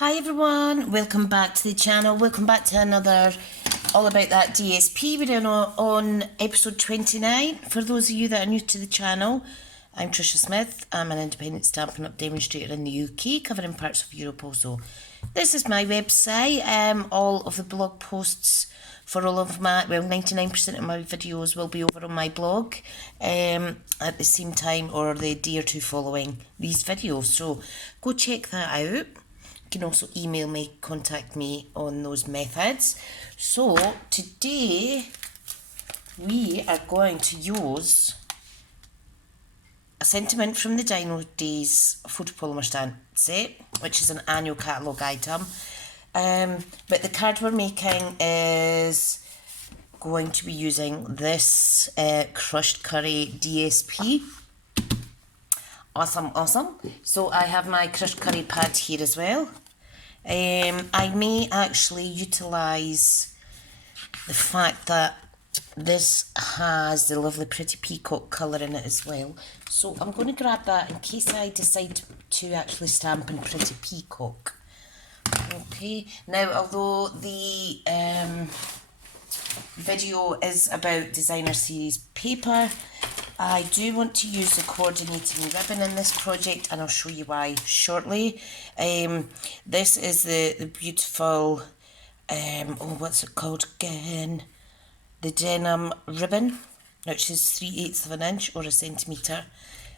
Hi everyone, welcome back to the channel, welcome back to another All About That DSP. We're on episode 29. For those of you that are new to the channel, I'm Tricia Smith. I'm an independent Stampin' Up demonstrator in the UK, covering parts of Europe also. This is my website. All of the blog posts for all of my, 99% of my videos will be over on my blog at the same time or the day or two following these videos. So go check that out. You can also email me, contact me on those methods. So today we are going to use a sentiment from the Dino Days photopolymer stamp set, which is an annual catalogue item. But the card we're making is going to be using this crushed curry DSP. Awesome. So I have my crushed curry pad here as well. I may actually utilise the fact that this has the lovely pretty peacock colour in it as well. So I'm going to grab that in case I decide to actually stamp in pretty peacock. Okay, now although the video is about designer series paper, I do want to use the coordinating ribbon in this project, and I'll show you why shortly. This is the beautiful, what's it called again? The denim ribbon, which is 3/8 of an inch or a centimetre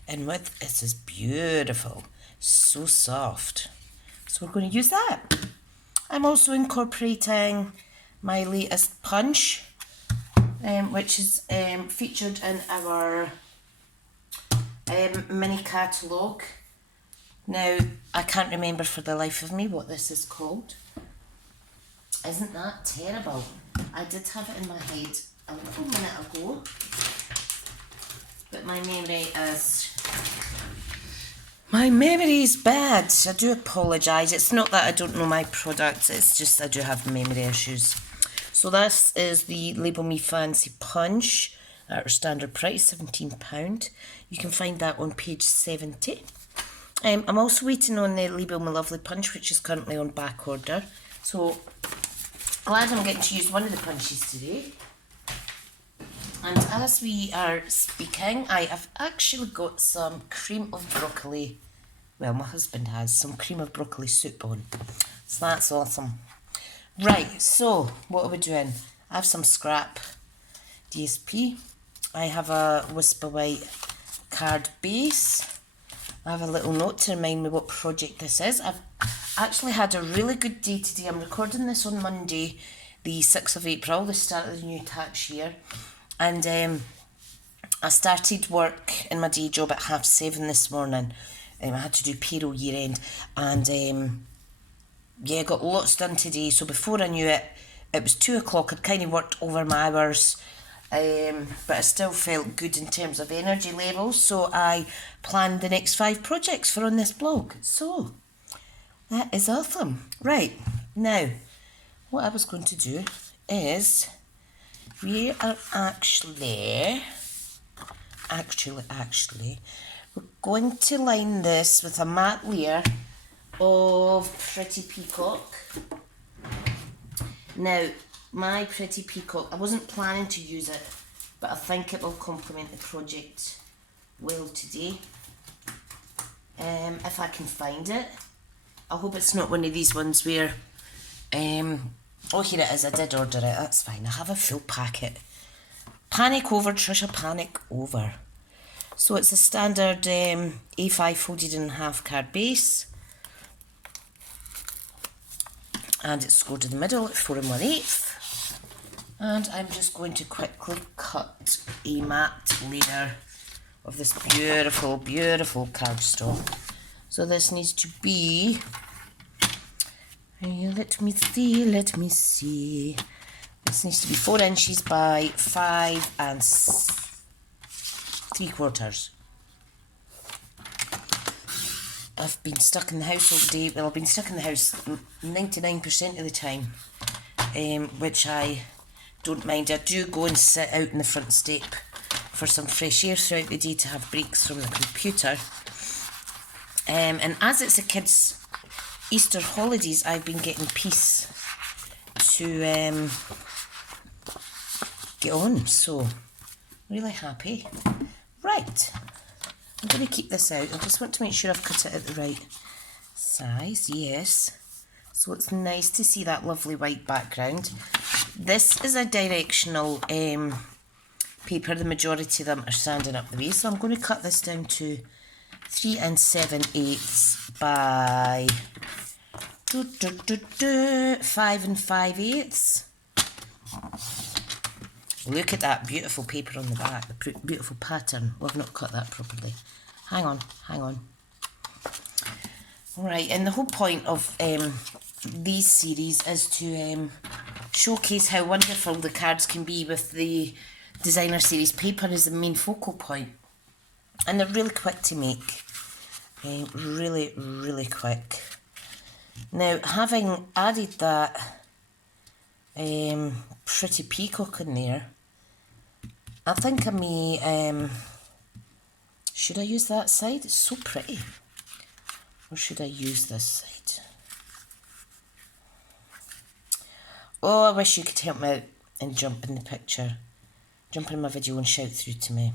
in width. This is beautiful, so soft. So we're going to use that. I'm also incorporating my latest punch, which is featured in our mini catalogue. Now, I can't remember for the life of me what this is called. Isn't that terrible? I did have it in my head a little minute ago, but my memory is bad. I do apologise. It's not that I don't know my products, it's just I do have memory issues. So this is the Label Me Fancy punch at our standard price, £17. You can find that on page 70. I'm also waiting on the Label Me Lovely punch, which is currently on back order. So glad I'm getting to use one of the punches today. And as we are speaking, I have actually got some cream of broccoli. Well, my husband has some cream of broccoli soup on. So that's awesome. Right, so what are we doing? I have some scrap DSP. I have a Whisper White card base. I have a little note to remind me what project this is. I've actually had a really good day today. I'm recording this on Monday, the 6th of April, the start of the new tax year. And I started work in my day job at 7:30 this morning. I had to do payroll year end, and yeah, got lots done today. So before I knew it, it was 2 o'clock. I'd kind of worked over my hours, but I still felt good in terms of energy levels. So I planned the next 5 projects for on this blog. So that is awesome. Right, now what I was going to do is we are actually we're going to line this with a matte layer of Pretty Peacock. Now, my Pretty Peacock, I wasn't planning to use it, but I think it will complement the project well today. If I can find it. I hope it's not one of these ones where, oh, here it is, I did order it, that's fine, I have a full packet. Panic over, Tricia, panic over. So it's a standard A5 folded in half card base. And it's scored in the middle at 4 1/8. And I'm just going to quickly cut a matte layer of this beautiful cardstock. So this needs to be, let me see. This needs to be 4 inches by 5 3/4. I've been stuck in the house all day. Well, I've been stuck in the house 99% of the time, which I don't mind. I do go and sit out in the front step for some fresh air throughout the day to have breaks from the computer. And as it's a kids' Easter holidays, I've been getting peace to get on, so really happy. Right, I'm going to keep this out. I just want to make sure I've cut it at the right size. Yes, so it's nice to see that lovely white background. This is a directional paper. The majority of them are standing up the way, so I'm going to cut this down to 3 7/8 by 5 5/8. Look at that beautiful paper on the back, the beautiful pattern. Well, I've not cut that properly. Hang on. Alright, and the whole point of these series is to showcase how wonderful the cards can be with the designer series. Paper is the main focal point. And they're really quick to make. Really, really quick. Now, having added that pretty peacock in there, I think I may, should I use that side? It's so pretty. Or should I use this side? Oh, I wish you could help me out and jump in the picture. Jump in my video and shout through to me.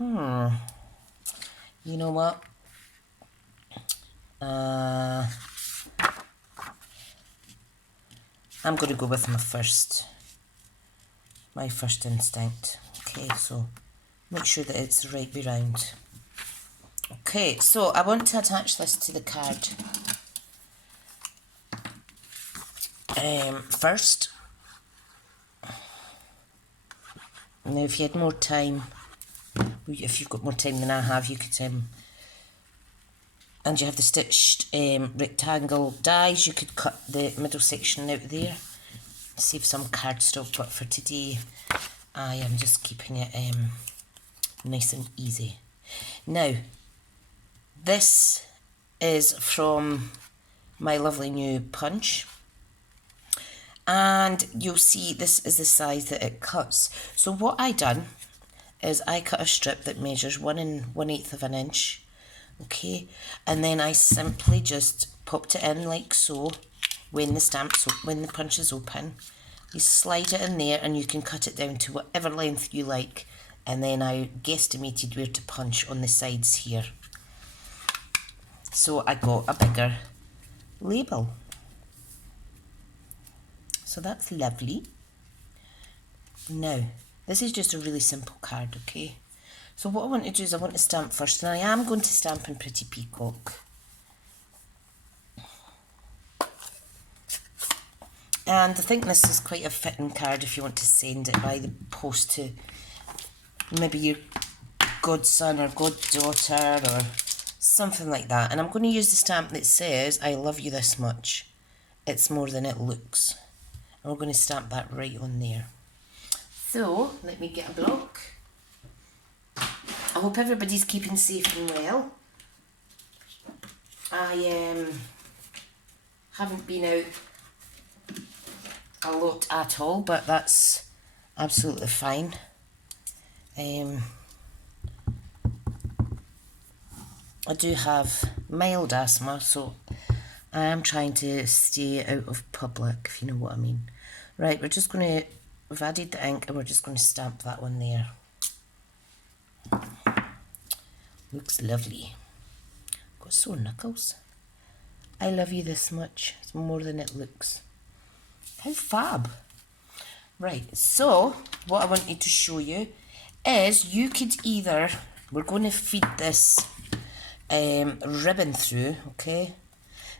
You know what? I'm going to go with my first instinct. Okay, so make sure that it's the right way round. Okay, so I want to attach this to the card first. Now, if you had more time, if you've got more time than I have, you could, and you have the stitched rectangle dies, you could cut the middle section out there, save some cardstock, but for today, I am just keeping it nice and easy. Now, this is from my lovely new punch. And you'll see this is the size that it cuts. So what I done is I cut a strip that measures 1 1/8 of an inch, okay, and then I simply just popped it in like so. When the punch is open, you slide it in there, and you can cut it down to whatever length you like. And then I guesstimated where to punch on the sides here. So I got a bigger label. So that's lovely. Now, this is just a really simple card, okay? So what I want to do is I want to stamp first, and I am going to stamp in Pretty Peacock. And I think this is quite a fitting card if you want to send it by the post to maybe your godson or goddaughter or something like that. And I'm going to use the stamp that says, I love you this much. It's more than it looks. And we're going to stamp that right on there. So, let me get a block. I hope everybody's keeping safe and well. I haven't been out a lot at all, but that's absolutely fine. I do have mild asthma, so I am trying to stay out of public, if you know what I mean. Right, we've added the ink, and we're just going to stamp that one there. Looks lovely. Got sore knuckles. I love you this much. It's more than it looks. How fab. Right, so what I wanted to show you is you could either, we're going to feed this ribbon through, okay?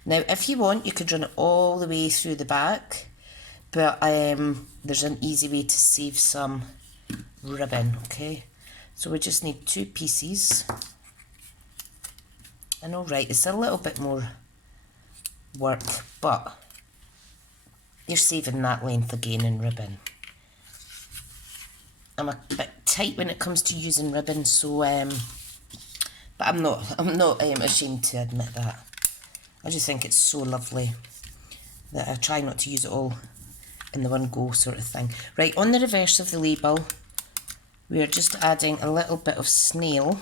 Now, if you want, you could run it all the way through the back, but there's an easy way to save some ribbon, okay? So we just need 2 pieces. And alright, it's a little bit more work, but you're saving that length again in ribbon. I'm a bit tight when it comes to using ribbon, so but I'm not ashamed to admit that. I just think it's so lovely that I try not to use it all in the one go sort of thing. Right, on the reverse of the label, we are just adding a little bit of snail.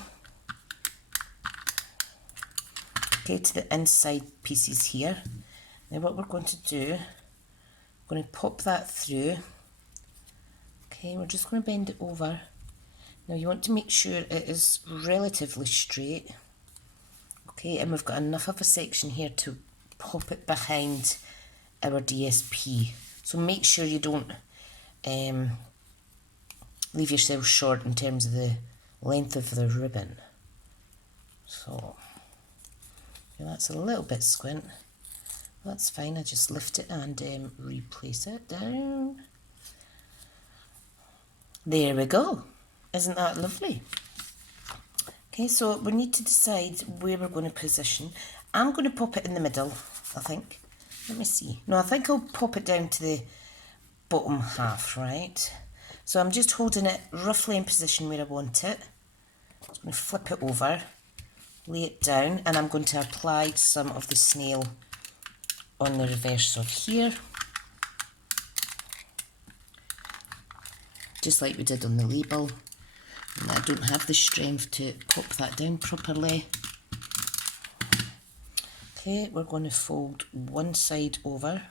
okay, to the inside pieces here. Now what we're going to do, we're going to pop that through. Okay, we're just going to bend it over. Now you want to make sure it is relatively straight. Okay, and we've got enough of a section here to pop it behind our DSP. So make sure you don't leave yourself short in terms of the length of the ribbon. So yeah, that's a little bit squint. That's fine, I just lift it and replace it down. There we go. Isn't that lovely? Okay, so we need to decide where we're going to position. I'm going to pop it in the middle, I think. Let me see. No, I think I'll pop it down to the bottom half, right? So I'm just holding it roughly in position where I want it. I'm going to flip it over, lay it down, and I'm going to apply some of the snail on the reverse of here. Just like we did on the label. And I don't have the strength to pop that down properly. Okay, we're going to fold one side over.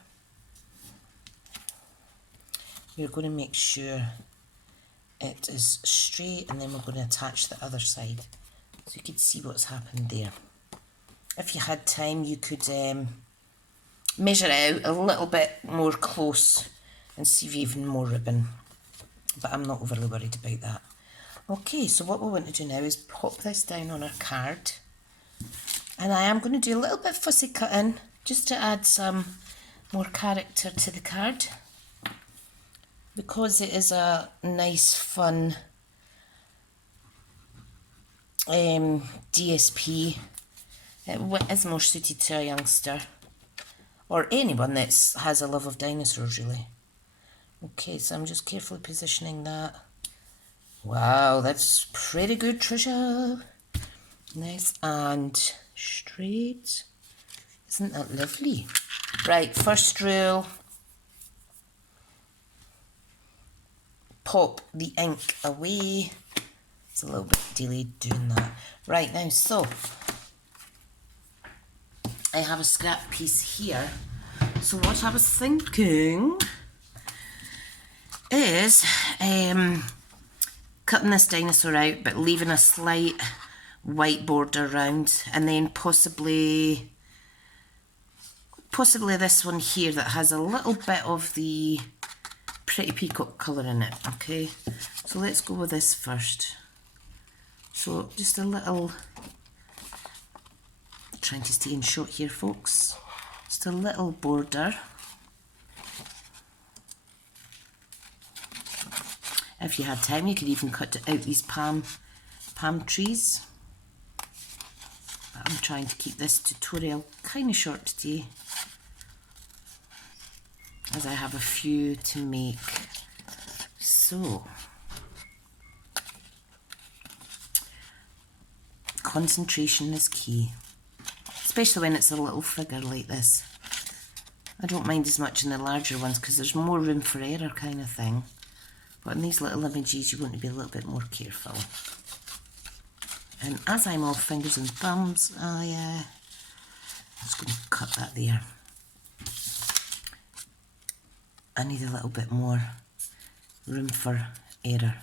We're going to make sure it is straight, and then we're going to attach the other side. So you can see what's happened there. If you had time, you could measure it out a little bit more close and save even more ribbon. But I'm not overly worried about that. Okay, so what we want to do now is pop this down on our card. And I am going to do a little bit of fussy cutting just to add some more character to the card. Because it is a nice, fun DSP, it is more suited to a youngster. Or anyone that has a love of dinosaurs, really. Okay, so I'm just carefully positioning that. Wow, that's pretty good, Tricia. Nice and straight. Isn't that lovely? Right, first rule. Pop the ink away. It's a little bit delayed doing that. Right, now, so I have a scrap piece here. So what I was thinking is cutting this dinosaur out but leaving a slight white border around, and then possibly this one here that has a little bit of the pretty peacock colour in it. Okay, so let's go with this first. So just a little, trying to stay in shot here, folks, just a little border. If you had time, you could even cut out these palm trees. But I'm trying to keep this tutorial kind of short today, as I have a few to make. So, concentration is key, especially when it's a little figure like this. I don't mind as much in the larger ones because there's more room for error, kind of thing. But in these little images, you want to be a little bit more careful. And as I'm all fingers and thumbs, I'm just going to cut that there. I need a little bit more room for error.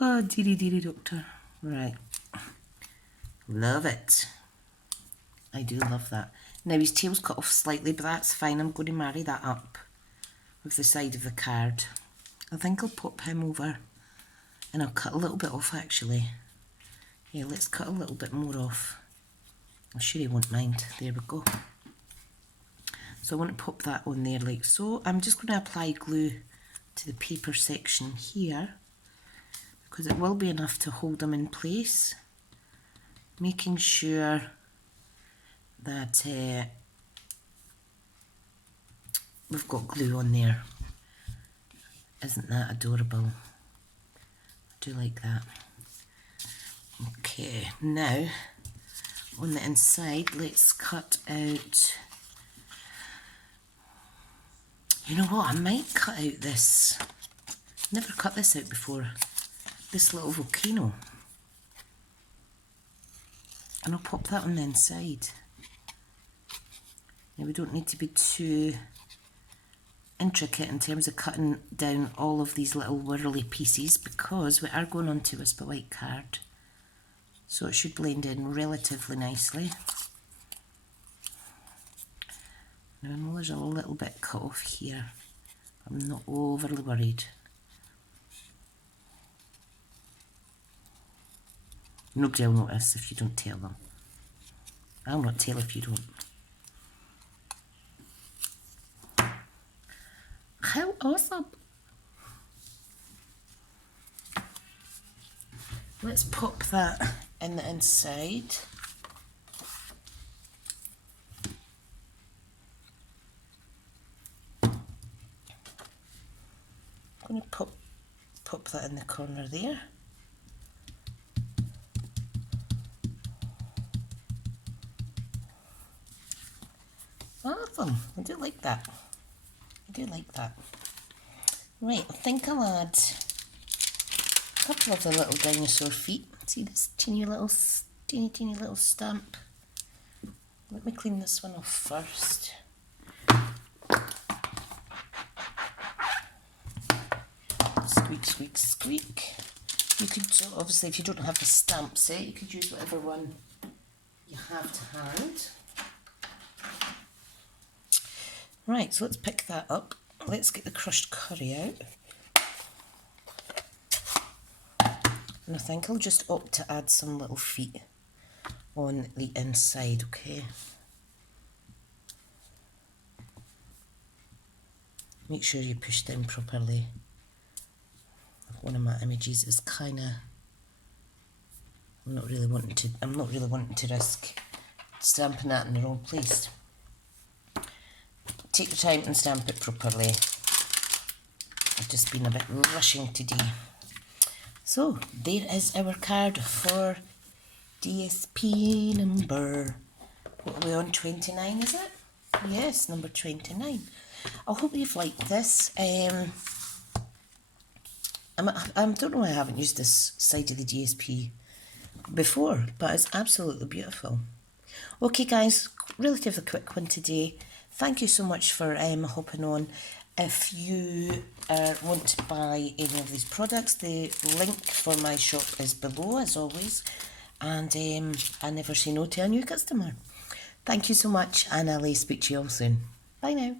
Oh, dearie doctor. Right. Love it. I do love that. Now his tail's cut off slightly, but that's fine. I'm going to marry that up with the side of the card. I think I'll pop him over and I'll cut a little bit off actually. Yeah, let's cut a little bit more off. I'm sure he won't mind. There we go. So I want to pop that on there like so. I'm just going to apply glue to the paper section here because it will be enough to hold them in place. Making sure that we've got glue on there. Isn't that adorable? I do like that. Okay, now on the inside, let's cut out. You know what? I might cut out this. Never cut this out before. This little volcano. And I'll pop that on the inside. Now we don't need to be too intricate in terms of cutting down all of these little whirly pieces because we are going on to Whisper White card. So it should blend in relatively nicely. Now I know there's a little bit cut off here. I'm not overly worried. Nobody will notice if you don't tell them. I'll not tell if you don't. How awesome! Let's pop that in the inside. I'm going to pop that in the corner there. Awesome! I do like that. I do like that. Right, I think I'll add a couple of the little dinosaur feet. See this teeny little stamp? Let me clean this one off first. Squeak, squeak, squeak. You could, obviously, if you don't have a stamp set, you could use whatever one you have to hand. Right, so let's pick that up. Let's get the crushed curry out. And I think I'll just opt to add some little feet on the inside, okay? Make sure you push down properly. One of my images is kind of, I'm not really wanting to risk stamping that in the wrong place. Take your time and stamp it properly. I've just been a bit rushing today. So there is our card for DSP number, what are we on, 29 is it? Yes, number 29. I hope you've liked this. I don't know why I haven't used this side of the DSP before, but it's absolutely beautiful. Okay guys, relatively quick one today. Thank you so much for hopping on. If you want to buy any of these products, the link for my shop is below as always, and I never say no to a new customer. Thank you so much, and I'll speak to you all soon. Bye now.